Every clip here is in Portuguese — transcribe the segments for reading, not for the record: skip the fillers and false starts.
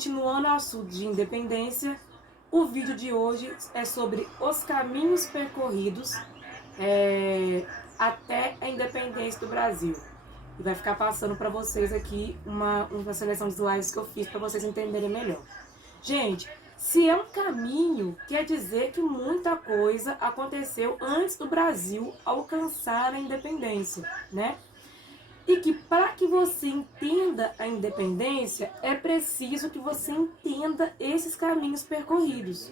continuando o assunto de independência, o vídeo de hoje é sobre os caminhos percorridos até a independência do Brasil. E vai ficar passando para vocês aqui uma seleção de slides que eu fiz para vocês entenderem melhor. Gente, se é um caminho, quer dizer que muita coisa aconteceu antes do Brasil alcançar a independência, né? E que para que você entenda a independência, é preciso que você entenda esses caminhos percorridos.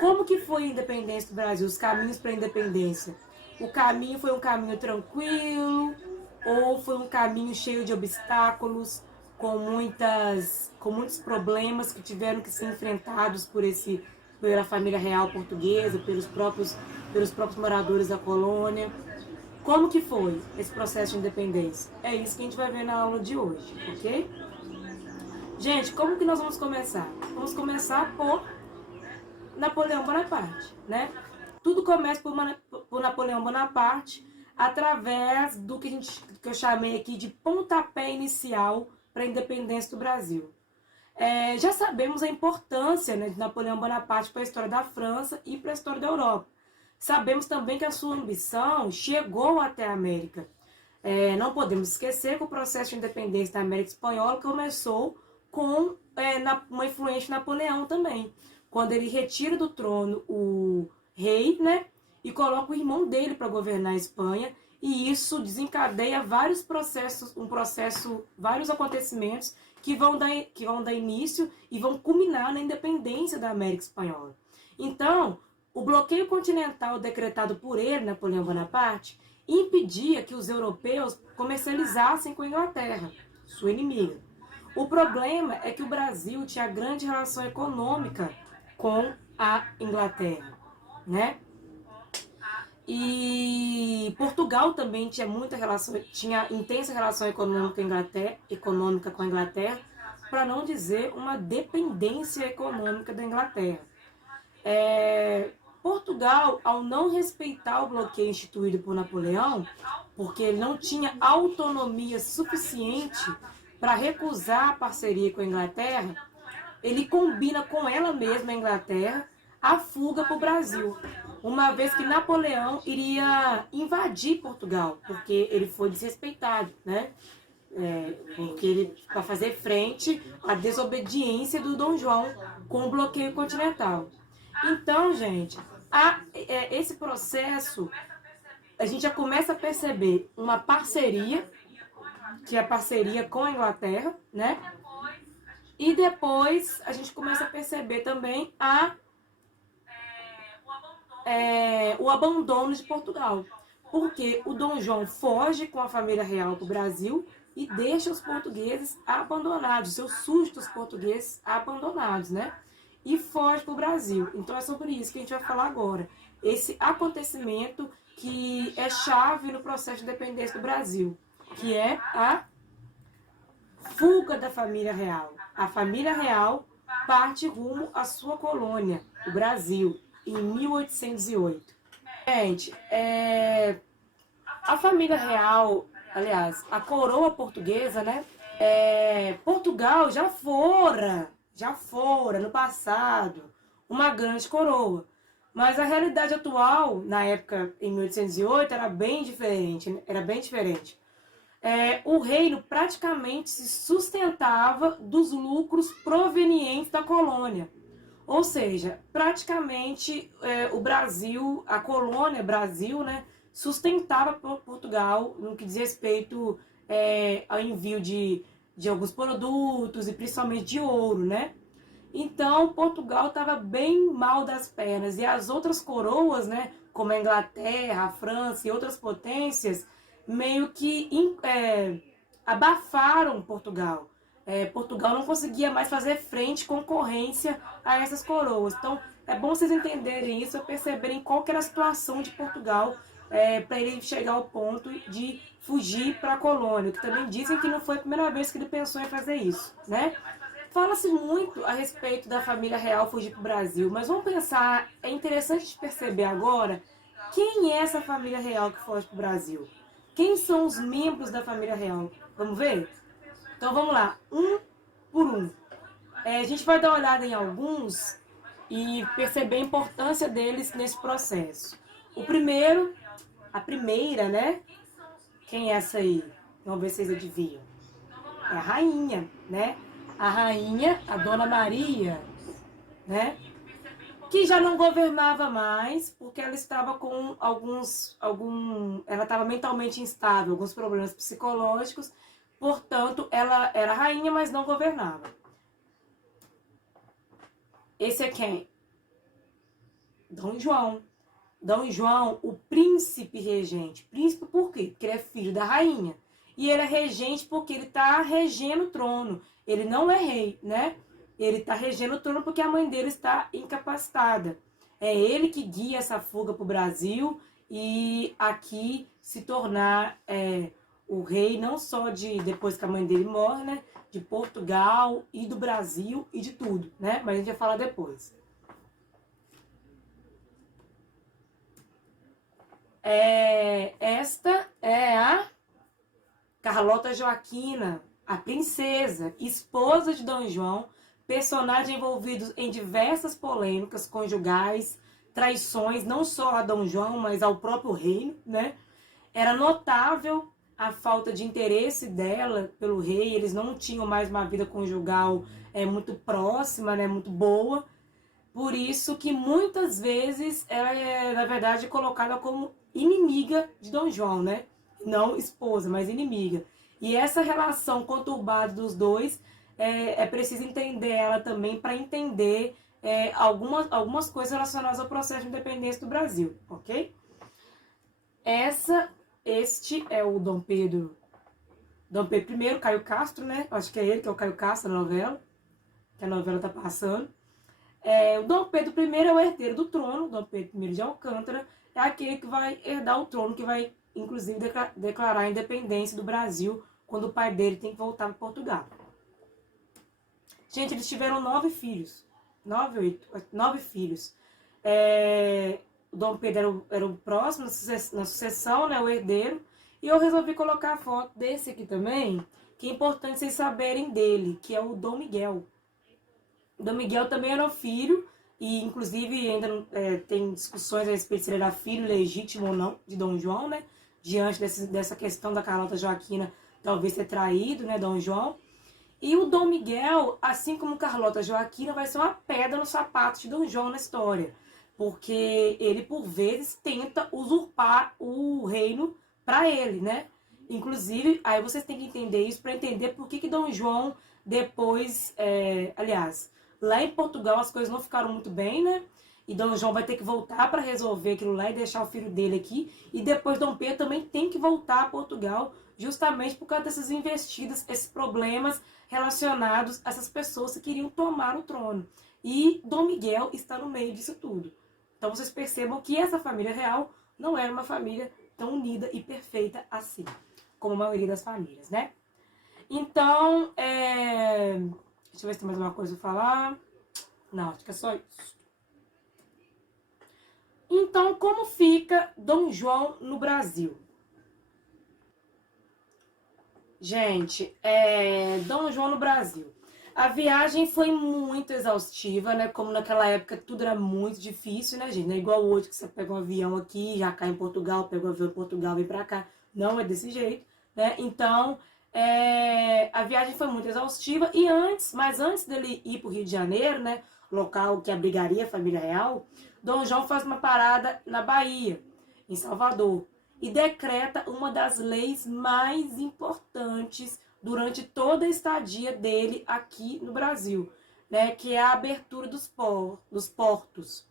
Como que foi a independência do Brasil, os caminhos para a independência? O caminho foi um caminho tranquilo ou foi um caminho cheio de obstáculos, com muitos problemas que tiveram que ser enfrentados pela família real portuguesa, pelos próprios moradores da colônia? Como que foi esse processo de independência? É isso que a gente vai ver na aula de hoje, ok? Gente, como que nós vamos começar? Vamos começar por Napoleão Bonaparte, né? Tudo começa por Napoleão Bonaparte através do que eu chamei aqui de pontapé inicial para a independência do Brasil. Já sabemos a importância, né, de Napoleão Bonaparte para a história da França e para a história da Europa. Sabemos também que a sua ambição chegou até a América. Não podemos esquecer que o processo de independência da América Espanhola começou com uma influência de Napoleão também, quando ele retira do trono o rei, né, e coloca o irmão dele para governar a Espanha, e isso desencadeia vários vários acontecimentos que vão dar início e vão culminar na independência da América Espanhola. Então, o bloqueio continental decretado por ele, Napoleão Bonaparte, impedia que os europeus comercializassem com a Inglaterra, sua inimiga. O problema é que o Brasil tinha grande relação econômica com a Inglaterra, né? E Portugal também tinha intensa relação econômica com a Inglaterra, para não dizer uma dependência econômica da Inglaterra. Portugal, ao não respeitar o bloqueio instituído por Napoleão, porque ele não tinha autonomia suficiente para recusar a parceria com a Inglaterra, ele combina com ela mesma, a Inglaterra, a fuga para o Brasil, uma vez que Napoleão iria invadir Portugal, porque ele foi desrespeitado, né? Porque ele para fazer frente à desobediência do Dom João com o bloqueio continental. Então, gente, esse processo, a gente já começa a perceber uma parceria, que é a parceria com a Inglaterra, né? E depois a gente começa a perceber também o abandono de Portugal. Porque o Dom João foge com a família real para o Brasil e deixa os portugueses abandonados, seus súditos portugueses abandonados, né? E foge para o Brasil. Então é sobre isso que a gente vai falar agora. Esse acontecimento que é chave no processo de independência do Brasil, que é a fuga da família real. A família real parte rumo à sua colônia, o Brasil, em 1808. Gente, a família real, aliás, a coroa portuguesa, né? Portugal já fora no passado uma grande coroa. Mas a realidade atual, na época, em 1808, era bem diferente. O reino praticamente se sustentava dos lucros provenientes da colônia. Ou seja, praticamente o Brasil, a colônia Brasil, né, sustentava Portugal no que diz respeito ao envio de alguns produtos e principalmente de ouro, né? Então, Portugal estava bem mal das pernas. E as outras coroas, né, como a Inglaterra, a França e outras potências, meio que abafaram Portugal. Portugal não conseguia mais fazer frente, concorrência a essas coroas. Então, é bom vocês entenderem isso, perceberem qual que era a situação de Portugal para ele chegar ao ponto de fugir para a colônia. Que também dizem que não foi a primeira vez que ele pensou em fazer isso, né? Fala-se muito a respeito da família real fugir para o Brasil, mas vamos pensar, é interessante perceber agora quem é essa família real que foge para o Brasil. Quem são os membros da família real? Vamos ver? Então vamos lá, um por um. A gente vai dar uma olhada em alguns e perceber a importância deles nesse processo. O primeiro, a primeira, né? Quem é essa aí? Vamos ver se vocês adivinham. É a rainha, né? A rainha, a Dona Maria, né? Que já não governava mais, porque ela estava com ela estava mentalmente instável, alguns problemas psicológicos, portanto, ela era rainha, mas não governava. Esse é quem? Dom João. Dom João, o príncipe regente. Príncipe por quê? Porque ele é filho da rainha. E ele é regente porque ele está regendo o trono. Ele não é rei, né? Ele está regendo o trono porque a mãe dele está incapacitada. É ele que guia essa fuga para o Brasil e aqui se tornar o rei não só de depois que a mãe dele morre, né? De Portugal e do Brasil e de tudo, né? Mas a gente vai falar depois. Esta é a Carlota Joaquina, a princesa, esposa de Dom João, personagem envolvido em diversas polêmicas conjugais, traições, não só a Dom João, mas ao próprio reino, né? Era notável a falta de interesse dela pelo rei, eles não tinham mais uma vida conjugal muito próxima, né, muito boa. Por isso que muitas vezes ela é, na verdade, colocada como inimiga de Dom João, né? Não esposa, mas inimiga. E essa relação conturbada dos dois, é preciso entender ela também para entender algumas coisas relacionadas ao processo de independência do Brasil, ok? Este é o Dom Pedro I, Caio Castro, né? Acho que é ele que é o Caio Castro na novela, que a novela tá passando. O Dom Pedro I é o herdeiro do trono, Dom Pedro I de Alcântara, é aquele que vai herdar o trono, que vai, inclusive, declarar a independência do Brasil quando o pai dele tem que voltar para Portugal. Gente, eles tiveram 9 filhos. 9 filhos. O Dom Pedro era o próximo na sucessão, né, o herdeiro. E eu resolvi colocar a foto desse aqui também, que é importante vocês saberem dele, que é o Dom Miguel. Dom Miguel também era filho, e inclusive ainda tem discussões a respeito se ele era filho legítimo ou não de Dom João, né? Diante dessa questão da Carlota Joaquina talvez ter traído, né, Dom João. E o Dom Miguel, assim como Carlota Joaquina, vai ser uma pedra no sapato de Dom João na história. Porque ele, por vezes, tenta usurpar o reino para ele, né? Inclusive, aí vocês têm que entender isso para entender por que Dom João depois, aliás, lá em Portugal as coisas não ficaram muito bem, né? E Dom João vai ter que voltar para resolver aquilo lá e deixar o filho dele aqui. E depois Dom Pedro também tem que voltar a Portugal, justamente por causa dessas investidas, esses problemas relacionados a essas pessoas que queriam tomar o trono. E Dom Miguel está no meio disso tudo. Então vocês percebam que essa família real não era uma família tão unida e perfeita assim, como a maioria das famílias, né? Então, deixa eu ver se tem mais alguma coisa a falar. Não, acho que é só isso. Então, como fica Dom João no Brasil? Gente, Dom João no Brasil. A viagem foi muito exaustiva, né? Como naquela época tudo era muito difícil, né, gente? Não é igual hoje que você pega um avião aqui, já cai em Portugal, pega um avião em Portugal, vem pra cá. Não é desse jeito, né? Então, a viagem foi muito exaustiva mas antes dele ir pro Rio de Janeiro, né? Local que abrigaria a família real, Dom João faz uma parada na Bahia, em Salvador, e decreta uma das leis mais importantes durante toda a estadia dele aqui no Brasil, né, que é a abertura dos portos.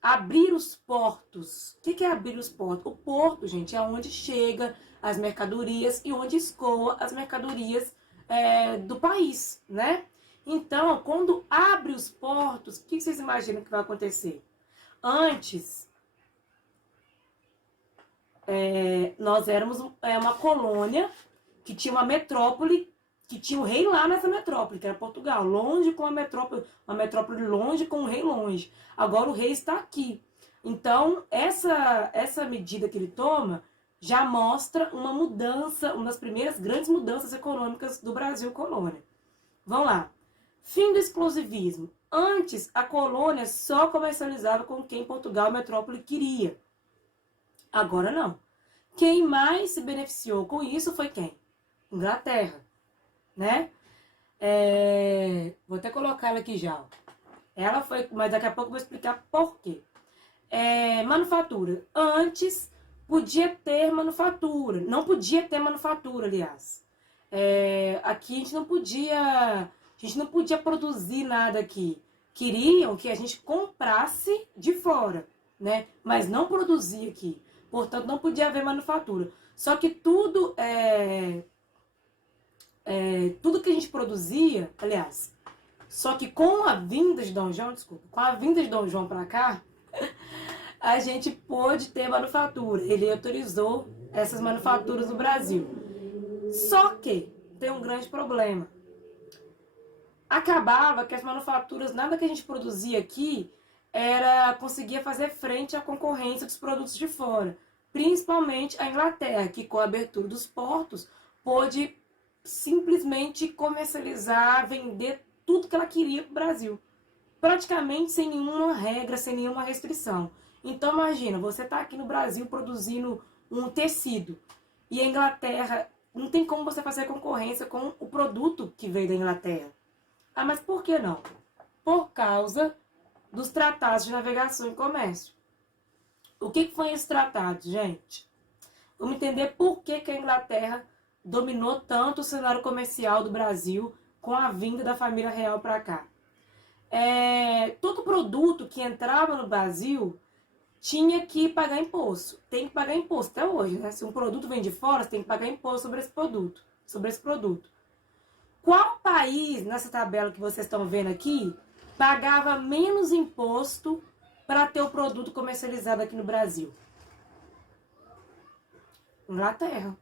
Abrir os portos. O que é abrir os portos? O porto, gente, é onde chega as mercadorias e onde escoa as mercadorias do país, né? Então, quando abre os portos, o que vocês imaginam que vai acontecer? Antes, nós éramos uma colônia que tinha uma metrópole, que tinha o rei lá nessa metrópole, que era Portugal, longe com uma metrópole longe com o rei longe. Agora o rei está aqui. Então, essa medida que ele toma já mostra uma mudança, uma das primeiras grandes mudanças econômicas do Brasil colônia. Vamos lá. Fim do exclusivismo. Antes, a colônia só comercializava com quem Portugal, metrópole, queria. Agora não. Quem mais se beneficiou com isso foi quem? Inglaterra, né? Vou até colocar ela aqui já. Ela foi, mas daqui a pouco eu vou explicar por quê. Manufatura. Antes podia ter manufatura. Não podia ter manufatura, aliás. Aqui a gente não podia produzir nada aqui. Queriam que a gente comprasse de fora, né? Mas não produzia aqui. Portanto, não podia haver manufatura. Só que tudo que a gente produzia, aliás, só que com a vinda de Dom João para cá, a gente pôde ter manufatura. Ele autorizou essas manufaturas no Brasil. Só que tem um grande problema. Acabava que as manufaturas, nada que a gente produzia aqui, conseguia fazer frente à concorrência dos produtos de fora. Principalmente a Inglaterra, que com a abertura dos portos, pôde simplesmente comercializar, vender tudo que ela queria para o Brasil. Praticamente sem nenhuma regra, sem nenhuma restrição. Então imagina, você está aqui no Brasil produzindo um tecido e a Inglaterra, não tem como você fazer concorrência com o produto que veio da Inglaterra. Ah, mas por que não? Por causa dos tratados de navegação e comércio. O que foi esse tratado, gente? Vamos entender por que a Inglaterra dominou tanto o cenário comercial do Brasil com a vinda da família real para cá. Todo produto que entrava no Brasil tinha que pagar imposto. Tem que pagar imposto até hoje, né? Se um produto vem de fora, você tem que pagar imposto sobre esse produto. Qual país, nessa tabela que vocês estão vendo aqui, pagava menos imposto para ter o produto comercializado aqui no Brasil? Inglaterra.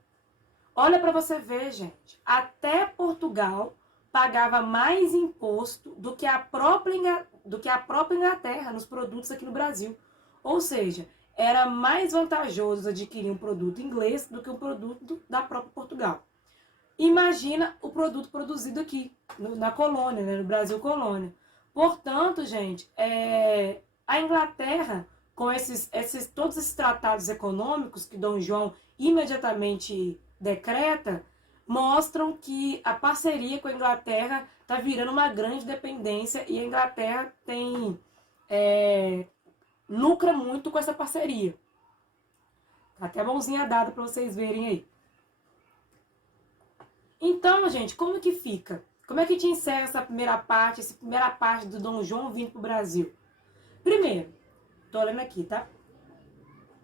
Olha para você ver, gente. Até Portugal pagava mais imposto do que a própria Inglaterra nos produtos aqui no Brasil. Ou seja, era mais vantajoso adquirir um produto inglês do que um produto da própria Portugal. Imagina o produto produzido aqui, na colônia, né, no Brasil colônia. Portanto, gente, a Inglaterra, com todos esses tratados econômicos que Dom João imediatamente decreta, mostram que a parceria com a Inglaterra está virando uma grande dependência e a Inglaterra lucra muito com essa parceria. Tá até mãozinha dada para vocês verem aí. Então, gente, como que fica? Como é que a gente encerra essa primeira parte do Dom João vindo para o Brasil? Primeiro, tô olhando aqui, tá?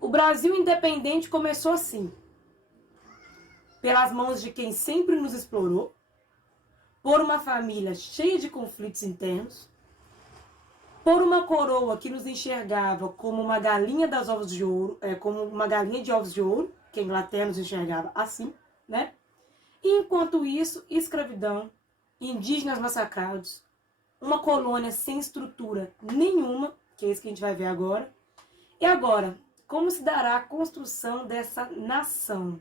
O Brasil independente começou assim, pelas mãos de quem sempre nos explorou, por uma família cheia de conflitos internos, por uma coroa que nos enxergava como uma galinha das ovos de ouro, como uma galinha de ovos de ouro, que a Inglaterra nos enxergava assim, né? E enquanto isso, escravidão, indígenas massacrados, uma colônia sem estrutura nenhuma, que é isso que a gente vai ver agora. E agora, como se dará a construção dessa nação?